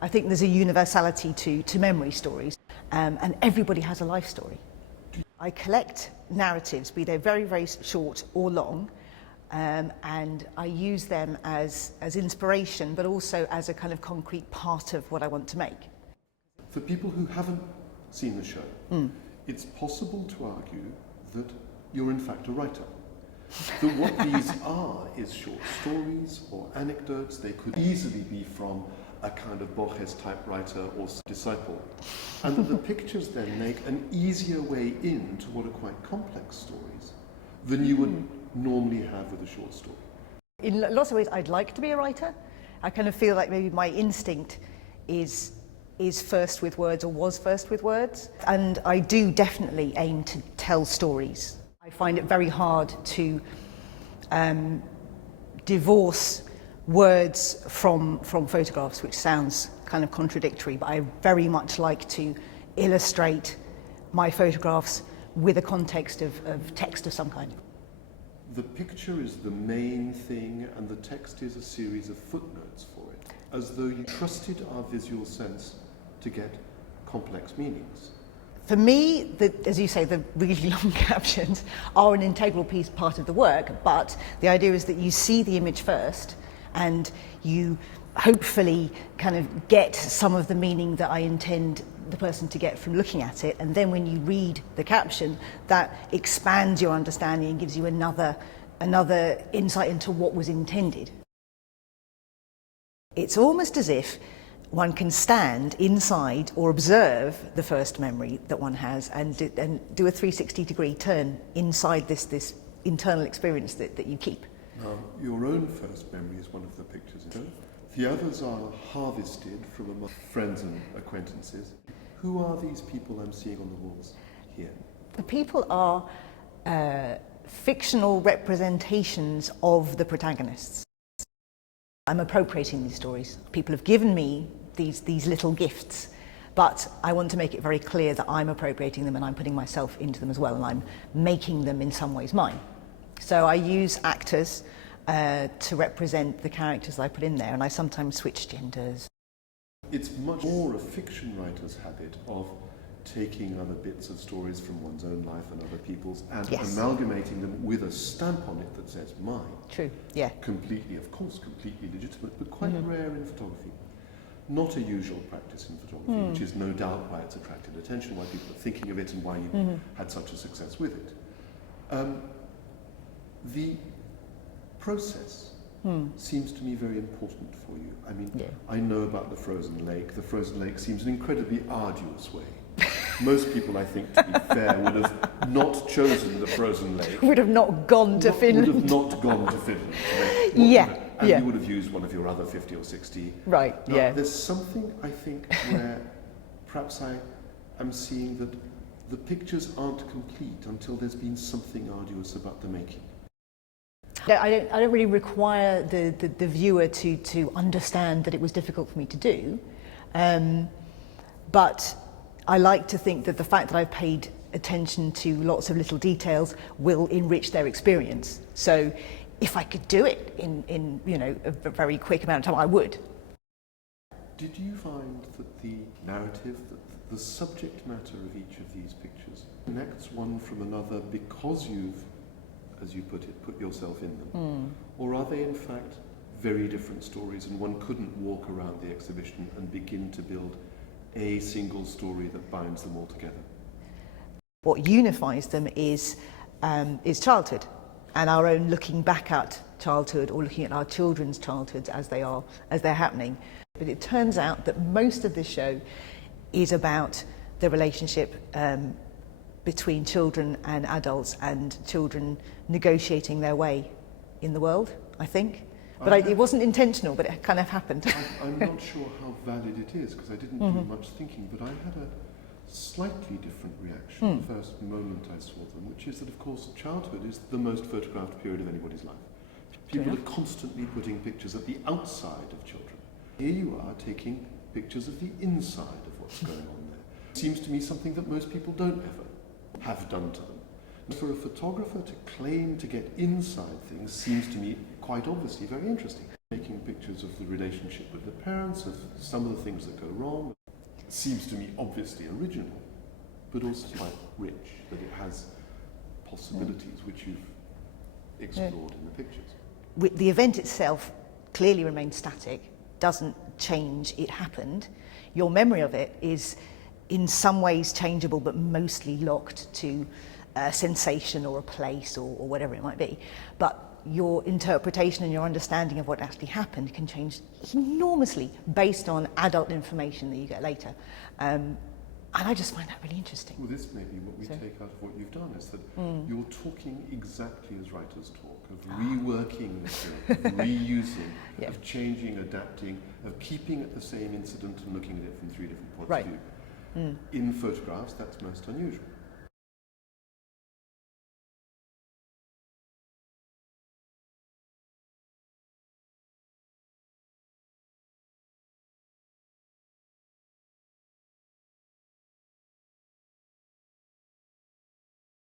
I think there's a universality to memory stories, and everybody has a life story. I collect narratives, be they very, very short or long, and I use them as inspiration, but also as a kind of concrete part of what I want to make. For people who haven't seen the show, it's possible to argue that you're in fact a writer. That what these are is short stories or anecdotes. They could easily be from a kind of Borges type writer or disciple. And that the pictures then make an easier way into what are quite complex stories than you would normally have with a short story. In lots of ways, I'd like to be a writer. I kind of feel like maybe my instinct is first with words, or was first with words. And I do definitely aim to tell stories. I find it very hard to divorce words from photographs, which sounds kind of contradictory, but I very much like to illustrate my photographs with a context of text of some kind. The picture is the main thing, and the text is a series of footnotes for it, as though you trusted our visual sense to get complex meanings. For me, as you say, the really long captions are an integral part of the work, but the idea is that you see the image first and you hopefully kind of get some of the meaning that I intend the person to get from looking at it, and then when you read the caption, that expands your understanding and gives you another insight into what was intended. It's almost as if one can stand inside or observe the first memory that one has and do a 360-degree turn inside this internal experience that you keep. Now, your own first memory is one of the pictures. The others are harvested from among friends and acquaintances. Who are these people I'm seeing on the walls here? The people are fictional representations of the protagonists. I'm appropriating these stories. People have given me these little gifts, but I want to make it very clear that I'm appropriating them and I'm putting myself into them as well, and I'm making them in some ways mine. So I use actors to represent the characters I put in there, and I sometimes switch genders. It's much more a fiction writer's habit of taking other bits of stories from one's own life and other people's and amalgamating them with a stamp on it that says mine. True, yeah. Completely, of course, completely legitimate, but quite rare in photography. Not a usual practice in photography, which is no doubt why it's attracted attention, why people are thinking of it and why you had such a success with it. The process seems to me very important for you. I mean, I know about the frozen lake. The frozen lake seems an incredibly arduous way. Most people, I think, to be fair, would have not chosen the frozen lake. Would have not gone to Finland. Would have not gone to Finland. And you would have used one of your other 50 or 60. Right, now, there's something, I think, where perhaps I am seeing that the pictures aren't complete until there's been something arduous about the making. I don't really require the viewer to understand that it was difficult for me to do, but I like to think that the fact that I've paid attention to lots of little details will enrich their experience. So if I could do it in a very quick amount of time, I would. Did you find that the narrative, that the subject matter of each of these pictures connects one from another because you've, as you put it, put yourself in them? Or are they in fact very different stories and one couldn't walk around the exhibition and begin to build a single story that binds them all together? What unifies them is childhood and our own looking back at childhood or looking at our children's childhoods as they're happening. But it turns out that most of this show is about the relationship between children and adults and children negotiating their way in the world, I think. But it wasn't intentional, but it kind of happened. I'm not sure how valid it is, because I didn't do much thinking, but I had a slightly different reaction the first moment I saw them, which is that, of course, childhood is the most photographed period of anybody's life. People are constantly putting pictures at the outside of children. Here you are taking pictures of the inside of what's going on there. It seems to me something that most people don't ever have done to them. For a photographer to claim to get inside things seems to me quite obviously very interesting. Making pictures of the relationship with the parents, of some of the things that go wrong. It seems to me obviously original, but also quite rich, that it has possibilities which you've explored in the pictures. The event itself clearly remains static, doesn't change, it happened. Your memory of it is in some ways changeable, but mostly locked to a sensation or a place or whatever it might be. But your interpretation and your understanding of what actually happened can change enormously based on adult information that you get later. And I just find that really interesting. Well, this may be what we take out of what you've done, is that you're talking exactly as writers talk, of reworking the film, of reusing, of changing, adapting, of keeping at the same incident and looking at it from three different points of view. In photographs, that's most unusual.